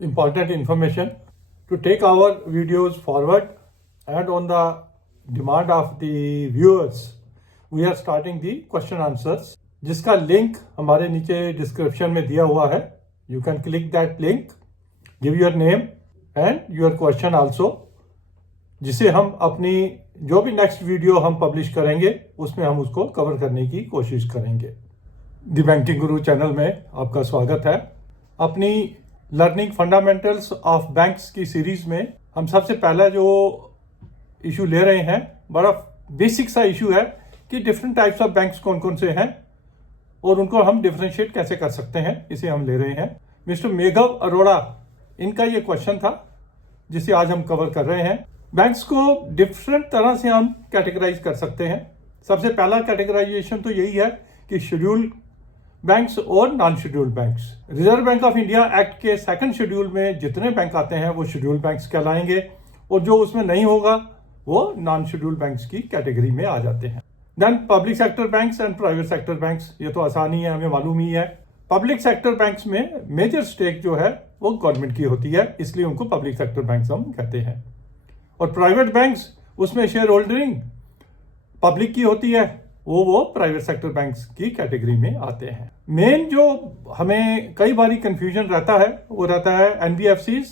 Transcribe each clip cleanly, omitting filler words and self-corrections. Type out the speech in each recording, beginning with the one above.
important information to take our videos forward, and on the demand of the viewers we are starting the question answers, जिसका link हमारे नीचे description में दिया हुआ है. You can click that link, give your name and your question also, जिसे हम अपनी जो भी नेक्स्ट वीडियो हम पब्लिश करेंगे उसमें हम उसको कवर करने की कोशिश करेंगे. द बैंकिंग गुरु चैनल में आपका स्वागत है. अपनी लर्निंग फंडामेंटल्स ऑफ बैंक्स की सीरीज में हम सबसे पहला जो इशू ले रहे हैं, बड़ा बेसिक सा इशू है कि डिफरेंट टाइप्स ऑफ बैंक्स कौन कौन से हैं और उनको हम डिफरेंशिएट कैसे कर सकते हैं, इसे हम ले रहे हैं. मिस्टर मेघव अरोड़ा, इनका ये क्वेश्चन था जिसे आज हम कवर कर रहे हैं. बैंक्स को डिफरेंट तरह से हम कैटेगराइज कर सकते हैं. सबसे पहला कैटेगराइजेशन तो यही है कि शेड्यूल बैंक्स और non scheduled banks. Reserve bank of India act के सेकंड शेड्यूल में जितने बैंक आते हैं वो शेड्यूल्ड बैंक्स कहलाएंगे और जो उसमें नहीं होगा वो नॉन शेड्यूल्ड बैंक्स की कैटेगरी में आ जाते हैं. Then public sector banks and private sector banks, ये तो आसानी है, हमें मालूम ही है. पब्लिक सेक्टर बैंक्स में मेजर स्टेक जो है वो गवर्नमेंट की होती है, इसलिए उनको पब्लिक सेक्टर बैंक्स हम कहते हैं. और प्राइवेट बैंक्स, उसमें शेयर होल्डरिंग पब्लिक की होती है, वो प्राइवेट सेक्टर बैंक्स की कैटेगरी में आते हैं. मेन जो हमें कई बारी कंफ्यूजन रहता है वो रहता है एनबीएफसीज,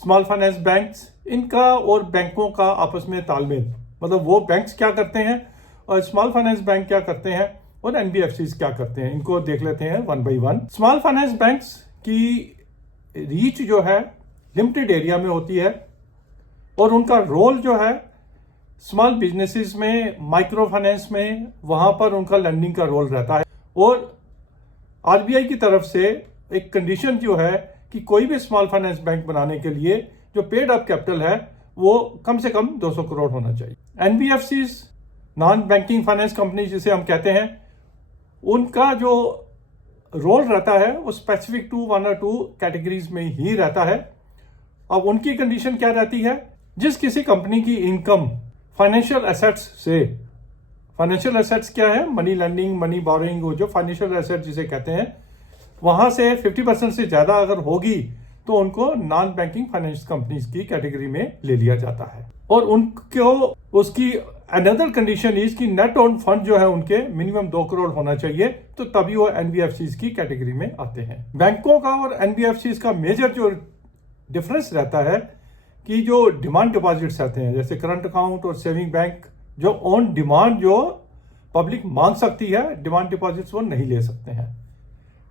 स्मॉल फाइनेंस बैंक्स, इनका और बैंकों का आपस में तालमेल. मतलब वो बैंक्स क्या करते हैं और स्मॉल फाइनेंस बैंक क्या करते हैं और एनबीएफसीज क्या करते हैं, इनको देख लेते हैं one by one. Small finance banks की रीच जो है लिमिटेड एरिया में होती है और उनका रोल जो है स्मॉल बिजनेसेस में, माइक्रो फाइनेंस में, वहां पर उनका लैंडिंग का रोल रहता है. और आरबीआई की तरफ से एक कंडीशन जो है कि कोई भी स्मॉल फाइनेंस बैंक बनाने के लिए जो पेड अप कैपिटल है वो कम से कम 200 करोड़ होना चाहिए. NBFCs, non banking finance company जिसे हम कहते हैं, उनका जो रोल रहता है वो स्पेसिफिक टू वन और टू कैटेगरीज में ही रहता है. अब उनकी कंडीशन क्या रहती है, जिस किसी कंपनी की इनकम फाइनेंशियल एसेट्स से, फाइनेंशियल एसेट्स क्या है, मनी लैंडिंग, मनी बोरोइंग, वो जो फाइनेंशियल एसेट जिसे कहते हैं, वहां से 50% से ज्यादा अगर होगी तो उनको नॉन बैंकिंग फाइनेंस कंपनीज की कैटेगरी में ले लिया जाता है. और उनको उसकी अनदर कंडीशन इज कि नेट ओन फंड जो है उनके मिनिमम 2 करोड़ होना चाहिए, तो तभी वो एनबीएफसीज की कैटेगरी में आते हैं. बैंकों का और एनबीएफसीज का मेजर जो डिफरेंस रहता है कि जो डिमांड डिपॉजिट्स आते हैं, जैसे करंट अकाउंट और सेविंग बैंक, जो ऑन डिमांड जो पब्लिक मांग सकती है, डिमांड डिपॉजिट्स वो नहीं ले सकते हैं.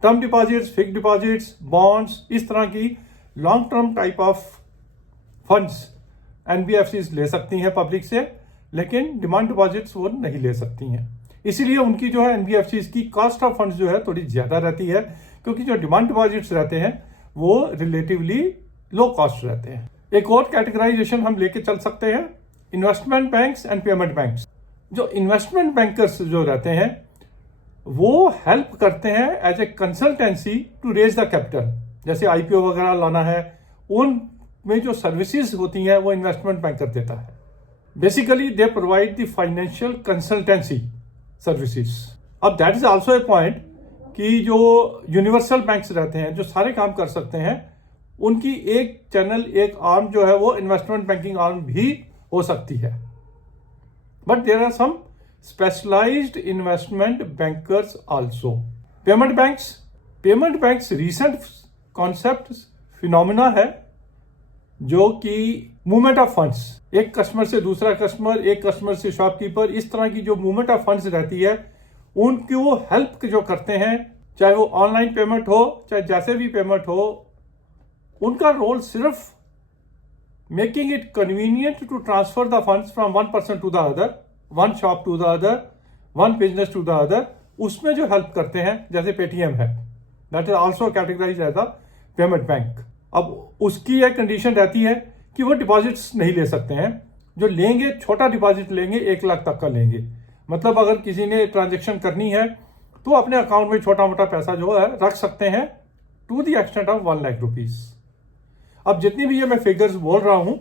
Term deposits, fixed deposits, bonds, इस तरह की long term type of funds NBFCs ले सकती हैं पब्लिक से, लेकिन डिमांड डिपॉजिट्स वो नहीं ले सकती हैं. इसीलिए उनकी जो है एनबीएफसीज की कॉस्ट ऑफ फंड्स जो है थोड़ी ज्यादा रहती है, क्योंकि जो डिमांड डिपॉजिट्स रहते हैं वो रिलेटिवली लो कॉस्ट रहते हैं. एक और कैटेगराइजेशन हम लेके चल सकते हैं, investment banks and payment banks. जो इन्वेस्टमेंट बैंकर्स जो रहते हैं वो हेल्प करते हैं as a consultancy to raise the capital. जैसे आईपीओ वगैरह लाना है, उनमें जो सर्विसेज होती हैं वो इन्वेस्टमेंट बैंकर देता है. Basically they provide the financial consultancy services. अब that is also a point कि जो यूनिवर्सल बैंक्स रहते हैं, जो सारे काम कर सकते हैं, उनकी एक चैनल, एक आर्म जो है वो इन्वेस्टमेंट बैंकिंग आर्म भी हो सकती है. But there are some specialized investment bankers also. Payment banks recent concept phenomena है, जो कि मूवमेंट ऑफ फंड्स, एक कस्टमर से दूसरा कस्टमर, एक कस्टमर से शॉपकीपर, इस तरह की जो मूवमेंट ऑफ फंड्स रहती है उनकी वो हेल्प जो करते हैं, चाहे वो ऑनलाइन पेमेंट हो चाहे जैसे भी पेमेंट हो, उनका रोल सिर्फ making it convenient to transfer the funds from one person to the other, one shop to the other, one business to the other, उसमें जो हेल्प करते हैं, जैसे पेटीएम है, that is also categorized as a payment bank. अब उसकी एक condition रहती है कि वो डिपॉजिट्स नहीं ले सकते हैं. जो लेंगे, छोटा डिपॉजिट लेंगे, 1 लाख तक का लेंगे. मतलब अगर किसी ने ट्रांजेक्शन करनी है तो अपने अकाउंट में छोटा मोटा पैसा जो है रख सकते हैं to the extent of 1 lakh rupees. अब जितनी भी ये मैं फिगर्स बोल रहा हूं,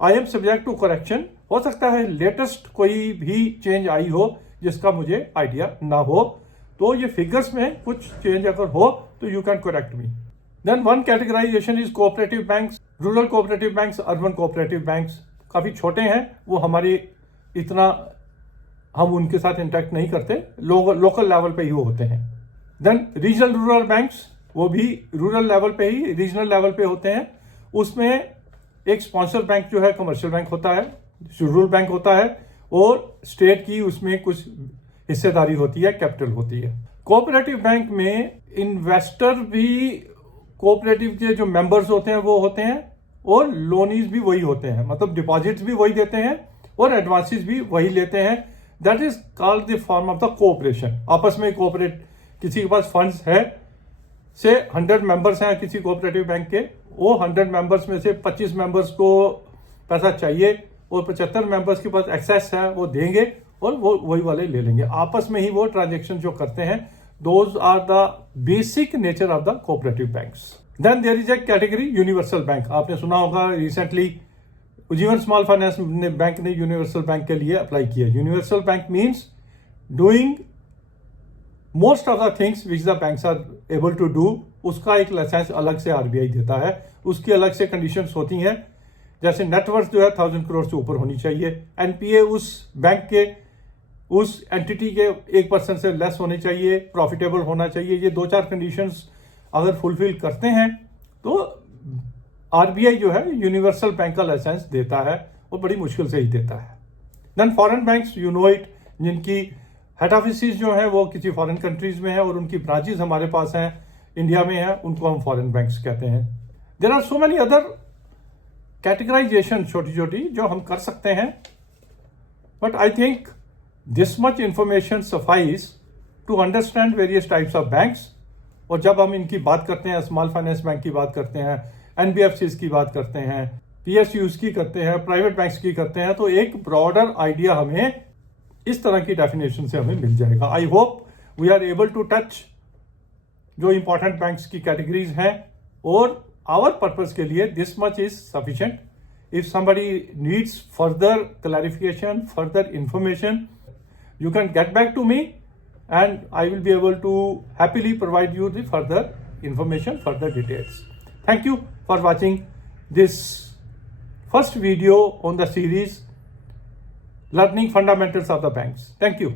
I am subject to correction. हो सकता है लेटेस्ट कोई भी चेंज आई हो जिसका मुझे आइडिया ना हो, तो ये फिगर्स में कुछ चेंज अगर हो तो you can correct me. Then one categorization is cooperative banks, rural cooperative banks, urban cooperative banks. काफ़ी छोटे हैं, वो हमारी इतना हम उनके साथ इंटरेक्ट नहीं करते, लोकल लेवल पे ही वो होते हैं. देन रीजनल रूरल बैंक्स, वो भी रूरल लेवल पे ही रीजनल लेवल पे होते हैं. उसमें एक स्पॉन्सर बैंक जो है कमर्शियल बैंक होता है, रूरल बैंक होता है, और स्टेट की उसमें कुछ हिस्सेदारी होती है, कैपिटल होती है. कोऑपरेटिव बैंक में इन्वेस्टर भी कोऑपरेटिव के जो मेंबर्स होते हैं वो होते हैं, और लोनीज भी वही होते हैं, मतलब डिपॉजिट्स भी वही देते हैं और एडवांसेस भी वही लेते हैं. That is called the form of the cooperation. आपस में कोऑपरेट, किसी के पास फंड्स है, से 100 मेंबर्स हैं किसी कोऑपरेटिव बैंक के, वो 100 मेंबर्स में से 25 मेंबर्स को पैसा चाहिए और 75 मेंबर्स के पास एक्सेस है, वो देंगे और वो वही वाले ले लेंगे. आपस में ही वो ट्रांजेक्शन जो करते हैं, those are the basic nature of the cooperative banks. Then there is a category universal bank. आपने सुना होगा recently Ujjivan small finance bank ने यूनिवर्सल बैंक के लिए अप्लाई किया. Universal bank means doing most of the things which the banks are able to do. उसका एक licence अलग से आरबीआई देता है, उसकी अलग से कंडीशंस होती हैं. जैसे नेटवर्थ जो है 1000 करोड़ से ऊपर होनी चाहिए, एनपीए उस बैंक के, उस एंटिटी के 1% से लेस होने चाहिए, प्रॉफिटेबल होना चाहिए. ये 2-4 कंडीशंस अगर फुलफिल करते हैं तो आरबीआई जो है यूनिवर्सल बैंक का लाइसेंस देता है, और बड़ी मुश्किल से ही देता है. Then foreign banks, you know it, जिनकी हेड ऑफिस जो है वो किसी फॉरेन कंट्रीज में है और उनकी ब्रांचेस हमारे पास हैं, इंडिया में है, उनको हम फॉरेन बैंक्स कहते हैं. There are so many other categorization छोटी छोटी जो हम कर सकते हैं, but I think this much information suffice to understand various types of banks. और जब हम इनकी बात करते हैं, स्मॉल फाइनेंस बैंक की बात करते हैं, एनबीएफसीज की बात करते हैं, पीएसयूज की करते हैं, प्राइवेट बैंक्स की करते हैं, तो एक ब्रॉडर आइडिया हमें इस तरह की डेफिनेशन से हमें मिल जाएगा. I hope we are able to touch जो इंपॉर्टेंट बैंक्स की कैटेगरीज हैं, और आवर पर्पज के लिए this much is sufficient. If somebody needs further clarification, further information, you can get back to me and I will be able to happily provide you the further information, further details. Thank you for watching this first video on the series Learning Fundamentals of the Banks. Thank you.